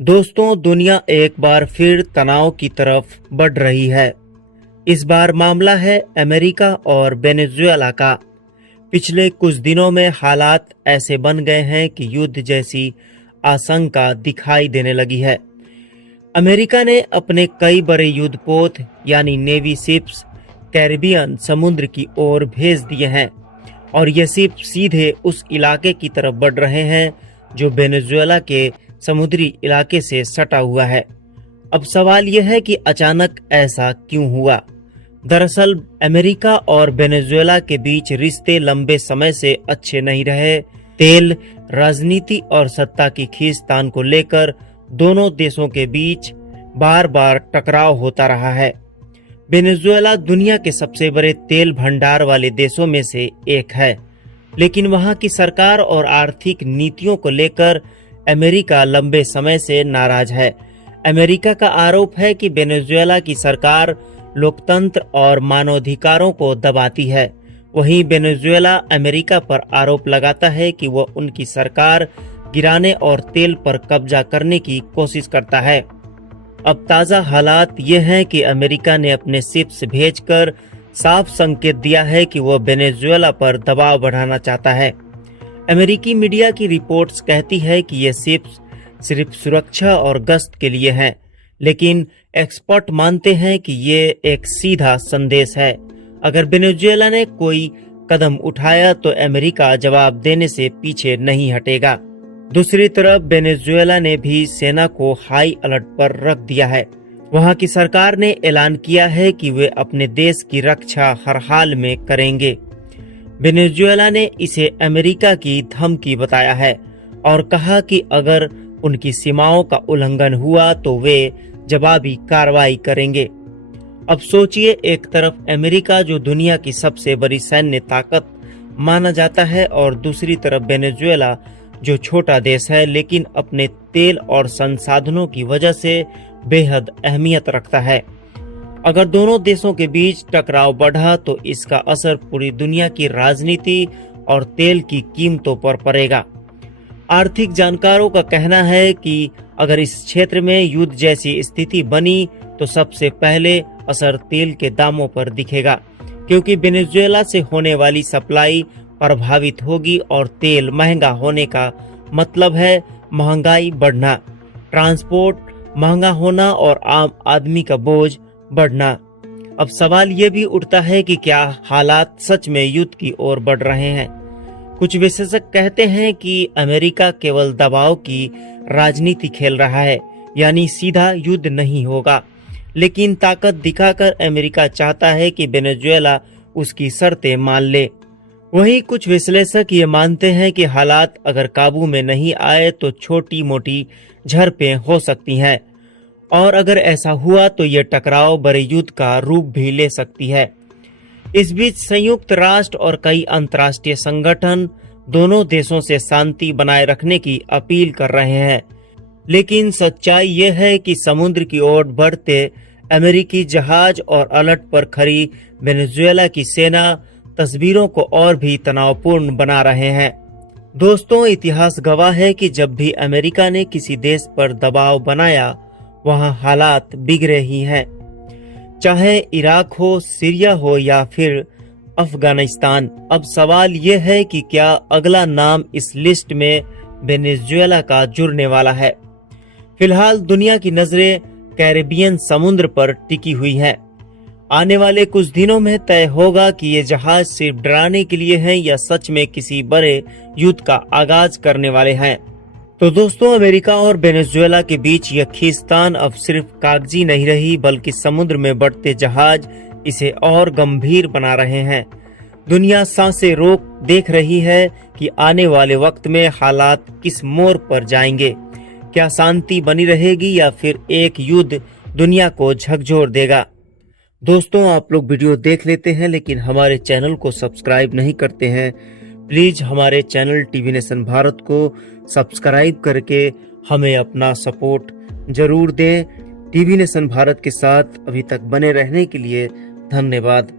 दोस्तों, दुनिया एक बार फिर तनाव की तरफ बढ़ रही है। इस बार मामला है अमेरिका और वेनेजुएला का। पिछले कुछ दिनों में हालात ऐसे बन गए हैं कि युद्ध जैसी आशंका दिखाई देने लगी है। अमेरिका ने अपने कई बड़े युद्धपोत यानी नेवी शिप्स कैरिबियन समुद्र की ओर भेज दिए हैं और ये शिप सीधे उस इलाके की तरफ बढ़ रहे हैं जो वेनेजुएला के समुद्री इलाके से सटा हुआ है। अब सवाल यह है कि अचानक ऐसा क्यों हुआ। दरअसल अमेरिका और वेनेजुएला के बीच रिश्ते लंबे समय से अच्छे नहीं रहे। तेल, राजनीति और सत्ता की खींचतान को लेकर दोनों देशों के बीच बार बार टकराव होता रहा है। वेनेजुएला दुनिया के सबसे बड़े तेल भंडार वाले देशों में से एक है, लेकिन वहां की सरकार और आर्थिक नीतियों को लेकर अमेरिका लंबे समय से नाराज है। अमेरिका का आरोप है कि वेनेजुएला की सरकार लोकतंत्र और मानवाधिकारों को दबाती है। वहीं वेनेजुएला अमेरिका पर आरोप लगाता है कि वह उनकी सरकार गिराने और तेल पर कब्जा करने की कोशिश करता है। अब ताजा हालात ये हैं कि अमेरिका ने अपने शिप्स भेजकर साफ संकेत दिया है कि वह वेनेजुएला पर दबाव बढ़ाना चाहता है। अमेरिकी मीडिया की रिपोर्ट्स कहती है कि ये शिप्स सिर्फ सुरक्षा और गश्त के लिए हैं, लेकिन एक्सपर्ट मानते हैं कि ये एक सीधा संदेश है। अगर वेनेजुएला ने कोई कदम उठाया तो अमेरिका जवाब देने से पीछे नहीं हटेगा। दूसरी तरफ वेनेजुएला ने भी सेना को हाई अलर्ट पर रख दिया है। वहां की सरकार ने ऐलान किया है कि वे अपने देश की रक्षा हर हाल में करेंगे। वेनेजुएला ने इसे अमेरिका की धमकी बताया है और कहा कि अगर उनकी सीमाओं का उल्लंघन हुआ तो वे जवाबी कार्रवाई करेंगे। अब सोचिए, एक तरफ अमेरिका जो दुनिया की सबसे बड़ी सैन्य ताकत माना जाता है और दूसरी तरफ वेनेजुएला जो छोटा देश है लेकिन अपने तेल और संसाधनों की वजह से बेहद अहमियत रखता है। अगर दोनों देशों के बीच टकराव बढ़ा तो इसका असर पूरी दुनिया की राजनीति और तेल की कीमतों पर पड़ेगा। आर्थिक जानकारों का कहना है कि अगर इस क्षेत्र में युद्ध जैसी स्थिति बनी तो सबसे पहले असर तेल के दामों पर दिखेगा, क्योंकि वेनेजुएला से होने वाली सप्लाई प्रभावित होगी और तेल महंगा होने का मतलब है महंगाई बढ़ना, ट्रांसपोर्ट महंगा होना और आम आदमी का बोझ बढ़ना। अब सवाल ये भी उठता है कि क्या हालात सच में युद्ध की ओर बढ़ रहे हैं। कुछ विशेषज्ञ कहते हैं कि अमेरिका केवल दबाव की राजनीति खेल रहा है, यानी सीधा युद्ध नहीं होगा, लेकिन ताकत दिखाकर अमेरिका चाहता है कि वेनेजुएला उसकी शर्तें मान ले। वहीं कुछ विश्लेषक ये मानते हैं कि हालात अगर काबू में नहीं आए तो छोटी मोटी झड़पें हो सकती हैं और अगर ऐसा हुआ तो ये टकराव बड़े युद्ध का रूप भी ले सकती है। इस बीच संयुक्त राष्ट्र और कई अंतर्राष्ट्रीय संगठन दोनों देशों से शांति बनाए रखने की अपील कर रहे हैं, लेकिन सच्चाई ये है कि समुद्र की ओर बढ़ते अमेरिकी जहाज और अलर्ट पर खड़ी वेनेजुएला की सेना तस्वीरों को और भी तनावपूर्ण बना रहे हैं। दोस्तों, इतिहास गवाह है कि जब भी अमेरिका ने किसी देश पर दबाव बनाया वहां हालात बिगड़े ही हैं, चाहे इराक हो, सीरिया हो या फिर अफगानिस्तान। अब सवाल ये है कि क्या अगला नाम इस लिस्ट में वेनेजुएला का जुड़ने वाला है। फिलहाल दुनिया की नजरें कैरिबियन समुद्र पर टिकी हुई हैं। आने वाले कुछ दिनों में तय होगा कि ये जहाज सिर्फ डराने के लिए हैं या सच में किसी बड़े युद्ध का आगाज करने वाले हैं। तो दोस्तों, अमेरिका और वेनेजुएला के बीच यह खींचतान अब सिर्फ कागजी नहीं रही, बल्कि समुद्र में बढ़ते जहाज इसे और गंभीर बना रहे हैं। दुनिया सांसें रोक देख रही है कि आने वाले वक्त में हालात किस मोड़ पर जाएंगे। क्या शांति बनी रहेगी या फिर एक युद्ध दुनिया को झकझोर देगा। दोस्तों, आप लोग वीडियो देख लेते हैं लेकिन हमारे चैनल को सब्सक्राइब नहीं करते हैं। प्लीज हमारे चैनल टीवी नेशन भारत को सब्सक्राइब करके हमें अपना सपोर्ट जरूर दें। टीवी नेशन भारत के साथ अभी तक बने रहने के लिए धन्यवाद।